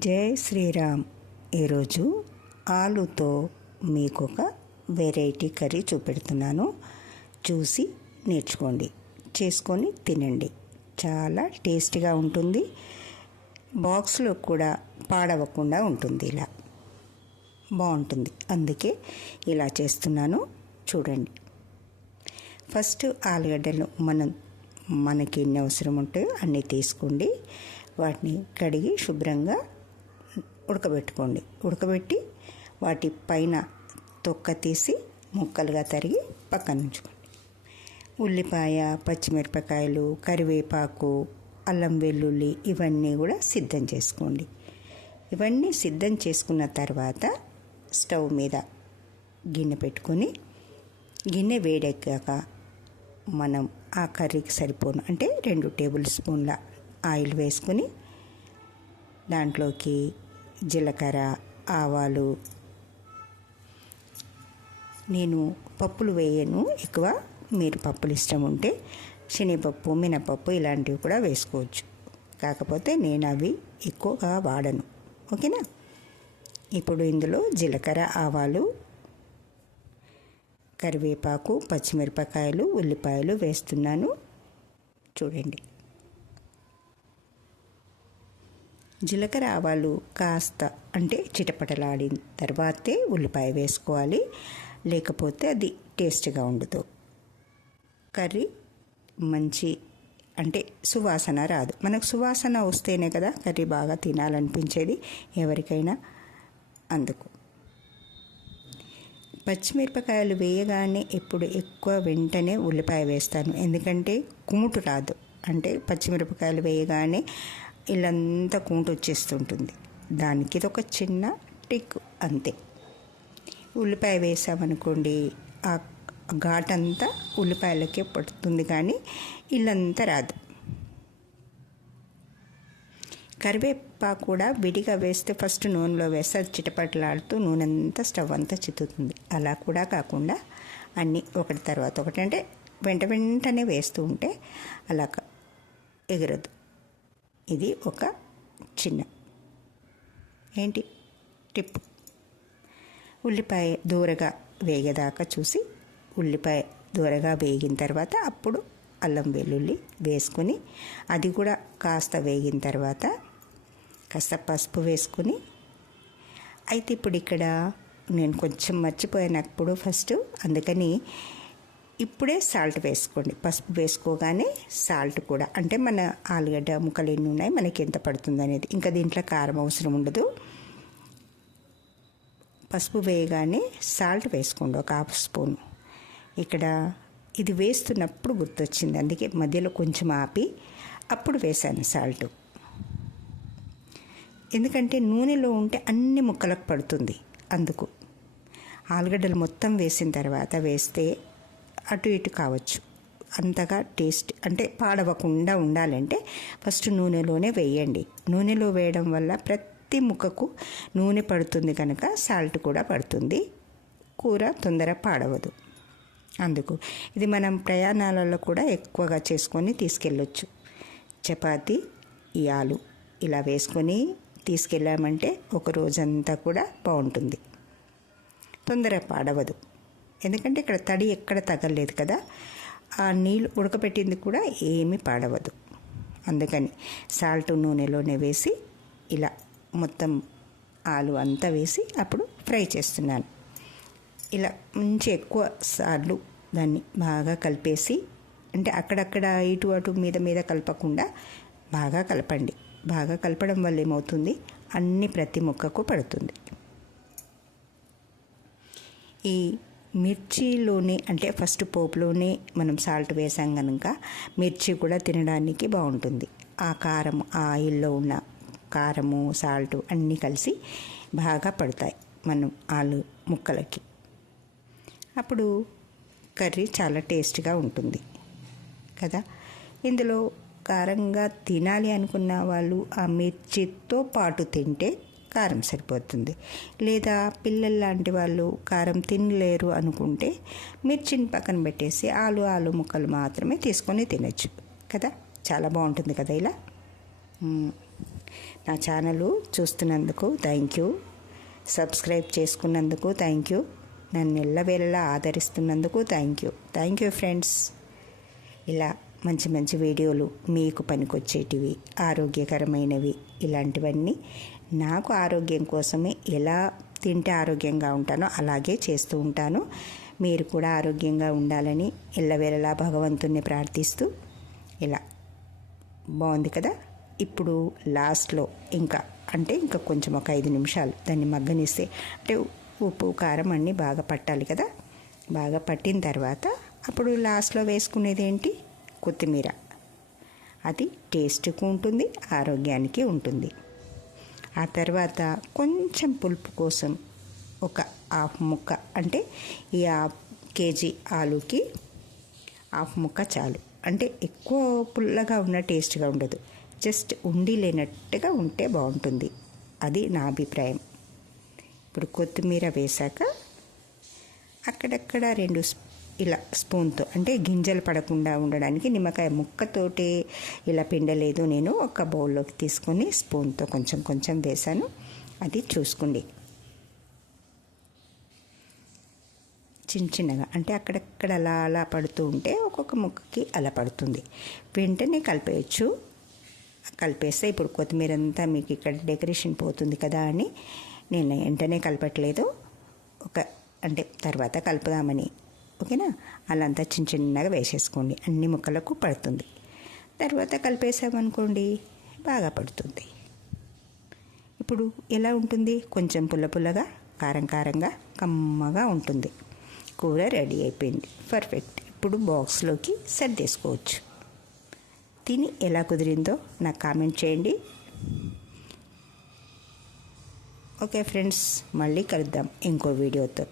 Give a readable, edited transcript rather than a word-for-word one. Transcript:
జై శ్రీరామ్. ఈరోజు ఆలుతో మీకు ఒక వెరైటీ కర్రీ చూపెడుతున్నాను. చూసి నేర్చుకోండి, చేసుకొని తినండి. చాలా టేస్టీగా ఉంటుంది. బాక్స్లో కూడా పాడవకుండా ఉంటుంది. ఇలా బాగుంటుంది, అందుకే ఇలా చేస్తున్నాను. చూడండి. ఫస్ట్ ఆలుగడ్డలు మనకి ఎన్ని అవసరం ఉంటాయో అన్నీ తీసుకోండి. వాటిని కడిగి శుభ్రంగా ఉడకబెట్టి వాటి పైన తొక్క తీసి ముక్కలుగా తరిగి పక్కన ఉంచుకోండి. ఉల్లిపాయ, పచ్చిమిరపకాయలు, కరివేపాకు, అల్లం వెల్లుల్లి ఇవన్నీ కూడా సిద్ధం చేసుకోండి. ఇవన్నీ సిద్ధం చేసుకున్న తర్వాత స్టవ్ మీద గిన్నె పెట్టుకొని, గిన్నె వేడెక్కాక మనం ఆ కర్రీకి సరిపోను అంటే 2 టేబుల్ స్పూన్ల ఆయిల్ వేసుకొని దాంట్లోకి జీలకర్ర, ఆవాలు, నేను పప్పులు వేయను ఎక్కువ. మీరు పప్పులు ఇష్టం ఉంటే శనగపప్పు, మినపప్పు ఇలాంటివి కూడా వేసుకోవచ్చు. కాకపోతే నేను అవి ఎక్కువగా వాడను. ఓకేనా? ఇప్పుడు ఇందులో జీలకర్ర, ఆవాలు, కరివేపాకు, పచ్చిమిరపకాయలు, ఉల్లిపాయలు వేస్తున్నాను. చూడండి. జీలకర్ర, ఆవాలు కాస్త అంటే చిటపటలాడిన తర్వాతే ఉల్లిపాయ వేసుకోవాలి. లేకపోతే అది టేస్ట్గా ఉండదు. కర్రీ మంచి అంటే సువాసన రాదు. మనకు సువాసన వస్తేనే కదా కర్రీ బాగా తినాలనిపించేది ఎవరికైనా. అందుకు పచ్చిమిరపకాయలు వేయగానే ఎప్పుడు ఎక్కువ వెంటనే ఉల్లిపాయ వేస్తాను. ఎందుకంటే కుముటు రాదు. అంటే పచ్చిమిరపకాయలు వేయగానే ఇల్లంతా కూంటు వచ్చేస్తుంటుంది. దానికి ఇది ఒక చిన్న టిక్ అంతే. ఉల్లిపాయ వేసామనుకోండి, ఆ ఘాటంతా ఉల్లిపాయలకే పడుతుంది, కానీ ఇల్లంతా రాదు. కరివేపాకు కూడా విడిగా వేస్తే ఫస్ట్ నూనెలో వేస్తే అది చిటపటలాడుతూ నూనె అంతా స్టవ్ అంతా చిత్తుతుంది. అలా కూడా కాకుండా అన్నీ ఒకటి తర్వాత ఒకటి అంటే వెంటనే వేస్తూ ఉంటే అలా ఎగరదు. ఇది ఒక చిన్న టిప్. ఉల్లిపాయ దూరగా వేగేదాకా చూసి, ఉల్లిపాయ దూరగా వేగిన తర్వాత అప్పుడు అల్లం వెల్లుల్లి వేసుకొని, అది కూడా కాస్త వేగిన తర్వాత కాస్త పసుపు వేసుకొని, అయితే ఇప్పుడు ఇక్కడ నేను కొంచెం మర్చిపోయినప్పుడు ఫస్ట్, అందుకని ఇప్పుడే సాల్ట్ వేసుకోండి. పసుపు వేసుకోగానే సాల్ట్ కూడా, అంటే మన ఆలుగడ్డ ముక్కలు ఎన్ని ఉన్నాయి, మనకి ఎంత పడుతుంది అనేది. ఇంకా దీంట్లో కారం అవసరం ఉండదు. పసుపు వేయగానే సాల్ట్ వేసుకోండి, ఒక 1/2 స్పూన్. ఇక్కడ ఇది వేస్తున్నప్పుడు గుర్తొచ్చింది, అందుకే మధ్యలో కొంచెం ఆపి అప్పుడు వేసాను సాల్ట్. ఎందుకంటే నూనెలో ఉంటే అన్ని ముక్కలకు పడుతుంది. అందుకు ఆలుగడ్డలు మొత్తం వేసిన తర్వాత వేస్తే అటు ఇటు కావచ్చు. అంతగా టేస్ట్ అంటే పాడవకుండా ఉండాలంటే ఫస్ట్ నూనెలోనే వేయండి. నూనెలో వేయడం వల్ల ప్రతి ముక్కకు నూనె పడుతుంది, కనుక సాల్ట్ కూడా పడుతుంది. కూర తొందర పాడవదు. అందుకు ఇది మనం ప్రయాణాలలో కూడా ఎక్కువగా చేసుకొని తీసుకెళ్ళొచ్చు. చపాతీ, ఈ ఆలు ఇలా వేసుకొని తీసుకెళ్ళామంటే ఒక రోజంతా కూడా బాగుంటుంది. తొందర పాడవదు. ఎందుకంటే ఇక్కడ తడి ఎక్కడ తగలలేదు కదా, ఆ నీళ్ళు ఉడకపెట్టింది కూడా ఏమీ పాడవదు. అందుకని సాల్ట్ నూనెలోనే వేసి ఇలా మొత్తం ఆలు అంతా వేసి అప్పుడు ఫ్రై చేస్తున్నాను. ఇలా మంచి ఎక్కువ సార్లు దాన్ని బాగా కలిపేసి, అంటే అక్కడక్కడ ఇటు అటు మీద కలపకుండా బాగా కలపండి. బాగా కలపడం వల్ల ఏమవుతుంది, అన్ని ప్రతి ముక్కకు పడుతుంది. ఈ మిర్చిలోనే అంటే ఫస్ట్ పోపులోనే మనం సాల్ట్ వేసాం కనుక మిర్చి కూడా తినడానికి బాగుంటుంది. ఆ కారం, ఆ ఆయిల్లో ఉన్న కారము, సాల్ట్ అన్నీ కలిసి బాగా పడతాయి మనం ఆలు ముక్కలకి. అప్పుడు కర్రీ చాలా టేస్ట్గా ఉంటుంది కదా. ఇందులో కారంగా తినాలి అనుకున్న వాళ్ళు ఆ మిర్చితో పాటు తింటే కారం సరిపోతుంది. లేదా పిల్లలు లాంటి వాళ్ళు కారం తినలేరు అనుకుంటే మిర్చిని పక్కన పెట్టేసి ఆలు ముక్కలు మాత్రమే తీసుకొని తినచ్చు కదా. చాలా బాగుంటుంది కదా ఇలా. నా ఛానల్ చూస్తున్నందుకు థ్యాంక్ యూ. సబ్స్క్రైబ్ చేసుకున్నందుకు థ్యాంక్ యూ. నన్ను ఎల్లవేళలా ఆదరిస్తున్నందుకు థ్యాంక్ యూ ఫ్రెండ్స్. ఇలా మంచి మంచి వీడియోలు మీకు పనికొచ్చేటివి, ఆరోగ్యకరమైనవి, ఇలాంటివన్నీ నాకు ఆరోగ్యం కోసమే, ఎలా తింటే ఆరోగ్యంగా ఉంటానో అలాగే చేస్తూ ఉంటాను. మీరు కూడా ఆరోగ్యంగా ఉండాలని ఎల్లవేళలా భగవంతుణ్ణి ప్రార్థిస్తూ ఇలా బాగుంది కదా. ఇప్పుడు లాస్ట్లో ఇంకా కొంచెం ఒక 5 నిమిషాలు దాన్ని మగ్గనిస్తే, అంటే ఉప్పు కారం అన్నీ బాగా పట్టాలి కదా. బాగా పట్టిన తర్వాత అప్పుడు లాస్ట్లో వేసుకునేది ఏంటి, కొత్తిమీర. అది టేస్ట్కు ఉంటుంది, ఆరోగ్యానికి ఉంటుంది. ఆ తర్వాత కొంచెం పులుపు కోసం ఒక హాఫ్ ముక్క, అంటే ఈ కేజీ ఆలుకి హాఫ్ ముక్క చాలు. అంటే ఎక్కువ పుల్లగా ఉన్న టేస్ట్గా ఉండదు, జస్ట్ ఉండి లేనట్టుగా ఉంటే బాగుంటుంది. అది నా అభిప్రాయం. ఇప్పుడు కొత్తిమీర వేశాక అక్కడక్కడ 2 ఇలా స్పూన్తో, అంటే గింజలు పడకుండా ఉండడానికి నిమ్మకాయ ముక్కతోటి ఇలా పిండలేదు నేను, ఒక బౌల్లోకి తీసుకొని స్పూన్తో కొంచెం కొంచెం వేసాను. అది చూసుకోండి, చిన్నగా, అంటే అక్కడక్కడ అలా అలా పడుతూ ఉంటే ఒక్కొక్క ముక్కకి అలా పడుతుంది. వెంటనే కలిపేయచ్చు. కలిపేస్తే ఇప్పుడు కొత్తిమీర అంతా మీకు ఇక్కడ డెకరేషన్ పోతుంది కదా అని నేను వెంటనే కలపట్లేదు, తర్వాత కలుపుదామని. ఓకేనా. అలా అంతా చిన్నగా వేసేసుకోండి, అన్ని ముక్కలకు పడుతుంది. తర్వాత కలిపేసామనుకోండి బాగా పడుతుంది. ఇప్పుడు ఎలా ఉంటుంది, కొంచెం పుల్లగా, కారంగా, కమ్మగా ఉంటుంది. కూర రెడీ అయిపోయింది, పర్ఫెక్ట్. ఇప్పుడు బాక్స్లోకి సర్దేసుకోవచ్చు. తిని ఎలా కుదిరిందో నాకు కామెంట్ చేయండి. ఓకే ఫ్రెండ్స్, మళ్ళీ కలుద్దాం ఇంకో వీడియోతో.